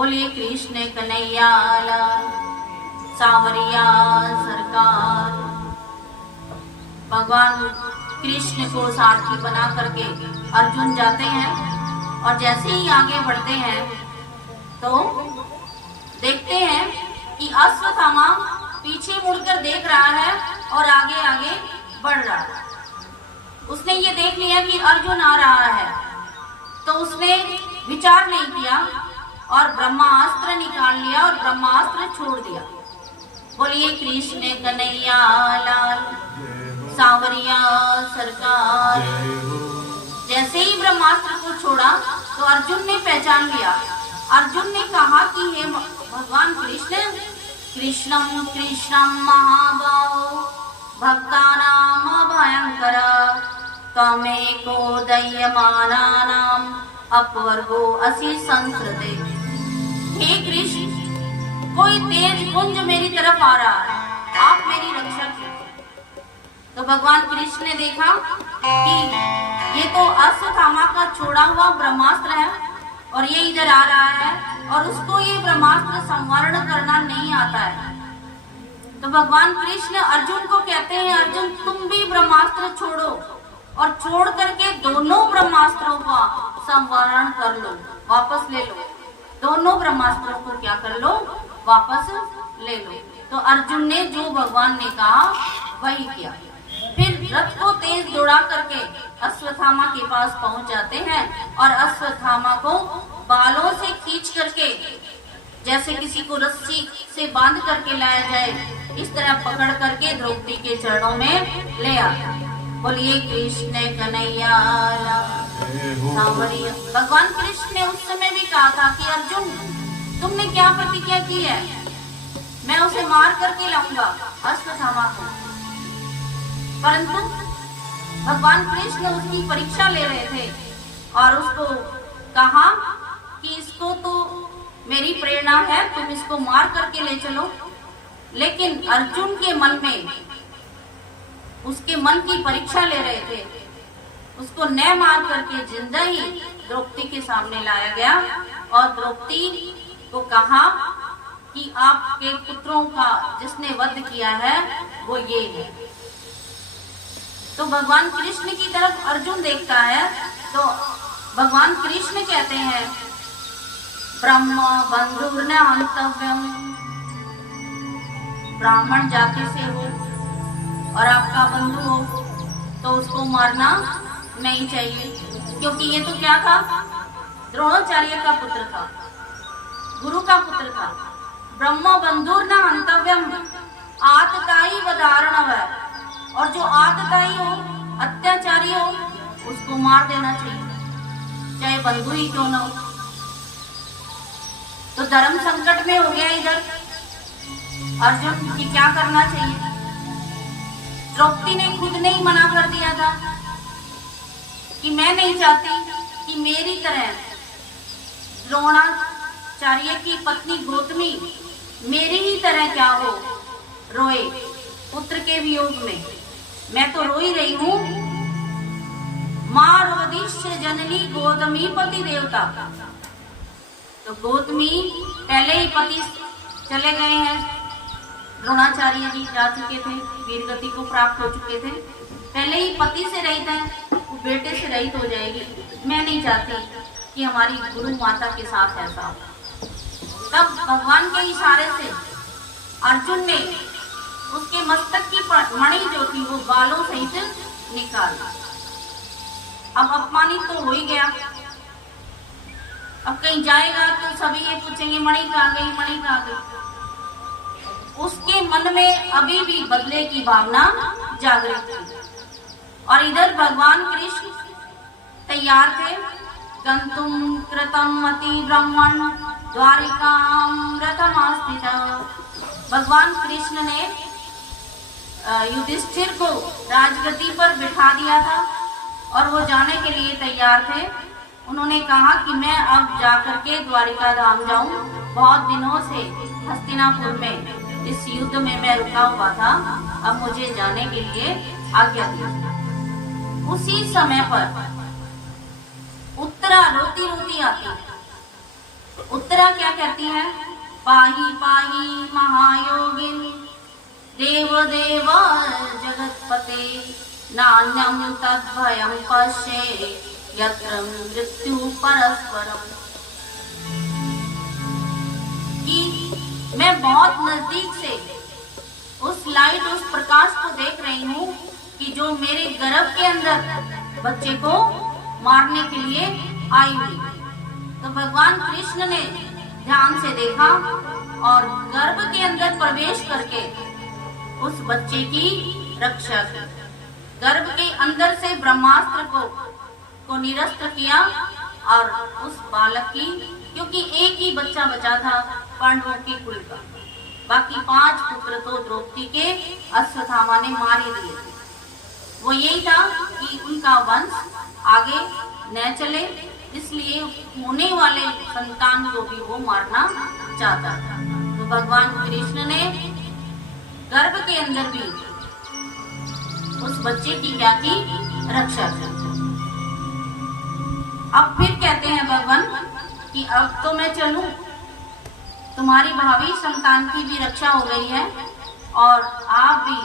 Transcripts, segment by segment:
बोलिए कृष्ण कन्हैया लाल, सांवरिया सरकार। भगवान कृष्ण को सारथी बना करके अर्जुन जाते हैं और जैसे ही आगे बढ़ते हैं तो देखते हैं कि अश्वत्थामा पीछे मुड़कर देख रहा है और आगे आगे बढ़ रहा है। उसने ये देख लिया कि अर्जुन आ रहा है तो उसने विचार नहीं किया और ब्रह्मास्त्र निकाल लिया और ब्रह्मास्त्र छोड़ दिया। बोलिए कृष्ण कन्हैया लाल, सांवरिया सरकार। जैसे ही ब्रह्मास्त्र को छोड़ा तो अर्जुन ने पहचान लिया। अर्जुन ने कहा कि हे भगवान कृष्ण, कृष्णम कृष्णम महाबाहो भक्तानाम भयंकर त्वमेको दह्यमानानाम अपवर्गो असि संस्कृते। हे कृष्ण, कोई तेज पुंज मेरी तरफ आ रहा है, आप मेरी रक्षा कीजिए। तो भगवान कृष्ण ने देखा कि ये तो अश्वत्थामा का छोड़ा हुआ ब्रह्मास्त्र है और ये इधर आ रहा है और उसको ये ब्रह्मास्त्र संवरण करना नहीं आता है। तो भगवान कृष्ण अर्जुन को कहते हैं, अर्जुन तुम भी ब्रह्मास्त्र छोड़ो और छोड़ करके दोनों ब्रह्मास्त्रों का संवरण कर लो, वापस ले लो। दोनों ब्रह्मास्त्रों को क्या कर लो, वापस ले लो। तो अर्जुन ने जो भगवान ने कहा वही किया। फिर रथ को तेज दौड़ा करके अश्वत्थामा के पास पहुंच जाते हैं और अश्वत्थामा को बालों से खींच करके, जैसे किसी को रस्सी से बांध करके लाया जाए, इस तरह पकड़ करके द्रौपदी के चरणों में ले आया। बोलिए कृष्ण कन्हैया लाल, सांवरिया। भगवान कृष्ण ने उस समय भी कहा था कि अर्जुन तुमने क्या प्रतिज्ञा की है, मैं उसे मार करके लाऊंगा अश्वत्थामा को। परंतु भगवान कृष्ण उसकी परीक्षा ले रहे थे और उसको कहा कि इसको तो मेरी प्रेरणा है, तुम इसको मार करके ले चलो। लेकिन अर्जुन के मन में, उसके मन की परीक्षा ले रहे थे, उसको न मार करके जिंदा ही द्रौपदी के सामने लाया गया और द्रौपदी को कहा कि आपके पुत्रों का जिसने वध किया है वो ये है। तो भगवान कृष्ण की तरफ अर्जुन देखता है तो भगवान कृष्ण कहते हैं, ब्रह्म बंधुर्न हंतव्यम। ब्राह्मण जाति से हो और आपका बंधु हो तो उसको मारना नहीं चाहिए, क्योंकि ये तो क्या था, द्रोणाचार्य का पुत्र था, गुरु का पुत्र था। ब्रह्म बंधुर्न हंतव्यम, आतताई वधारणव है, और जो आतताई हो, अत्याचारी हो, उसको मार देना चाहिए, चाहे बंधु ही क्यों न हो। तो धर्म संकट में हो गया इधर अर्जुन कि क्या करना चाहिए। द्रौपदी ने खुद ने ही मना कर दिया था कि मैं नहीं चाहती कि मेरी तरह द्रोणाचार्य की पत्नी गौतमी मेरी ही तरह क्या हो, रोए पुत्र के वियोग में। मैं तो रो ही रही हूं। मां रोदिष्य जननी गौतमी पति देवता। तो गौतमी पहले ही पति चले गए हैं, द्रोणाचार्य जी जा चुके थे, वीर गति को प्राप्त हो चुके थे, पहले ही पति से रहित है, वो बेटे से रहित हो जाएगी। मैं नहीं चाहती कि हमारी गुरु माता के साथ ऐसा हो। तब भगवान के इशारे से अर्जुन ने उसके मस्तक की मणि जो थी वो बालों सहित निकाल। अब अपमानित तो हो ही गया। अब कहीं जाएगा तो सभी ये पूछेंगे मणि कहाँ गई, मणि कहाँ गई। उसके मन में अभी भी बदले की भावना जागृत थी। और इधर भगवान कृष्ण तैयार थे। गंतुम कृतम अति ब्रह्मण द्वारिकाम रथमास्थितः। भगवान कृष्ण ने युधिष्ठिर को राजगद्दी पर बिठा दिया था और वो जाने के लिए तैयार थे। उन्होंने कहा कि मैं अब जाकर के द्वारिका धाम जाऊं, बहुत दिनों से हस्तिनापुर में इस युद्ध में मैं रुका हुआ था, अब मुझे जाने के लिए आज्ञा दी। उसी समय पर उत्तरा रोती रोती आती उत्तरा क्या कहती है? पाही पाही महायोगिन देव देव जगतपते नान्यम तद्भयं पश्ये यत्र मृत्यु परस्परम। कि मैं बहुत नजदीक से उस लाइट, उस प्रकाश को देख रही हूँ कि जो मेरे गर्भ के अंदर बच्चे को मारने के लिए आई हुई। तो भगवान कृष्ण ने ध्यान से देखा और गर्भ के अंदर प्रवेश करके उस बच्चे की रक्षा की। गर्भ के अंदर से ब्रह्मास्त्र को निरस्त किया और उस बालक की, क्योंकि एक ही बच्चा बचा था पांडवों के कुल का, बाकी 5 पुत्र तो द्रौपदी के अश्वत्थामा ने मार ही दिए। वो यही था कि उनका वंश आगे न चले, इसलिए होने वाले संतान को भी वो मारना चाहता था। तो भगवान कृष्ण ने गर्भ के अंदर भी उस बच्चे की क्या की? रक्षा की। अब फिर कहते हैं भगवान कि अब तो मैं चलूं, तुम्हारी भावी संतान की भी रक्षा हो गई है और आप भी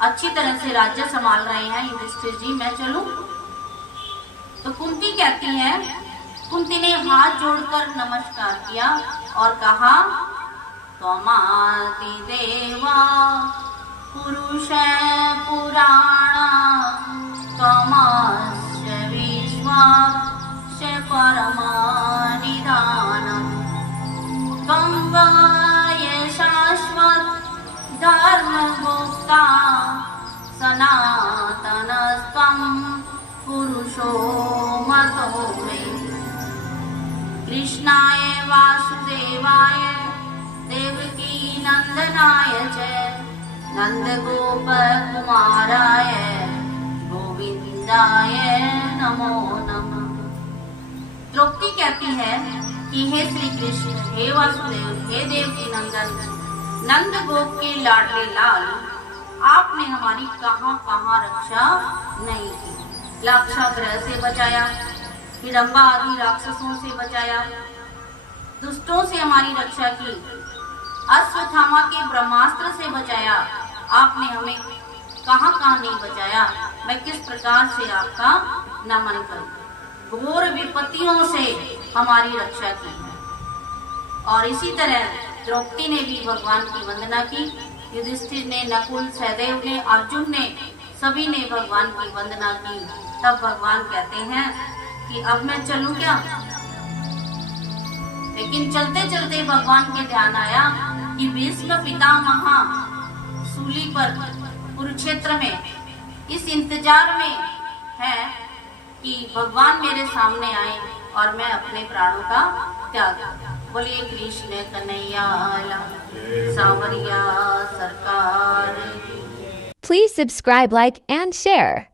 अच्छी तरह से राज्य संभाल रहे हैं युधिष्ठिर जी, मैं चलूं? तो कुंती कहती है, कुंती ने हाथ जोड़कर नमस्कार किया और कहा, त्वमादि देवा पुरुष पुराणा त्वमस्य विश्वस्य परमानिधानम् त्वं वै शाश्वत धर्मगुप्ता सनातनस्त्वं पुरुषो मतो मे। कृष्णाय वासुदेवाय देवकी नंदनाय च नंदगोप कुमाराय गोविंदाय नमो नमः। द्रौपदी कहती है कि हे श्री कृष्ण, हे वासुदेव, हे देवकी नंदन, नंद गोप के लाडले लाल, आपने हमारी कहां कहां रक्षा नहीं की। लाक्षागृह से बचाया, हिडम्बा आदि राक्षसों से बचाया, दुष्टों से हमारी रक्षा की, अश्वत्थामा के ब्रह्मास्त्र से बचाया, आपने हमें कहां कहां नहीं बचाया। मैं किस प्रकार से आपका नमन करूं। घोर विपत्तियों से हमारी रक्षा की है। और इसी तरह द्रौपदी ने भी भगवान की वंदना की, युधिष्ठिर ने, नकुल, सहदेव ने, अर्जुन ने, सभी ने भगवान की वंदना की। तब भगवान कहते हैं कि अब मैं चलूं क्या? लेकिन चलते चलते भगवान के ध्यान आया कि भीष्म पितामह सूली पर कुरुक्षेत्र में इस इंतजार में है कि भगवान मेरे सामने आए और मैं अपने प्राणों का त्याग। बोलिए कृष्ण कन्हैया सावरिया सरकार। Please subscribe, like, and share.